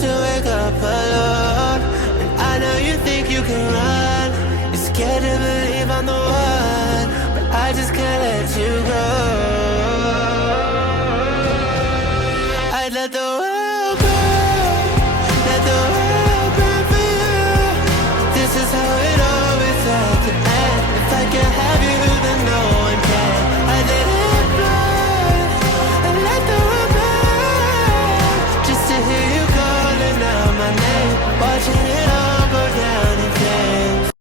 to wake up alone. And I know you think you can run. You're scared to believe I'm the one, but I just can't let you go. I'd let the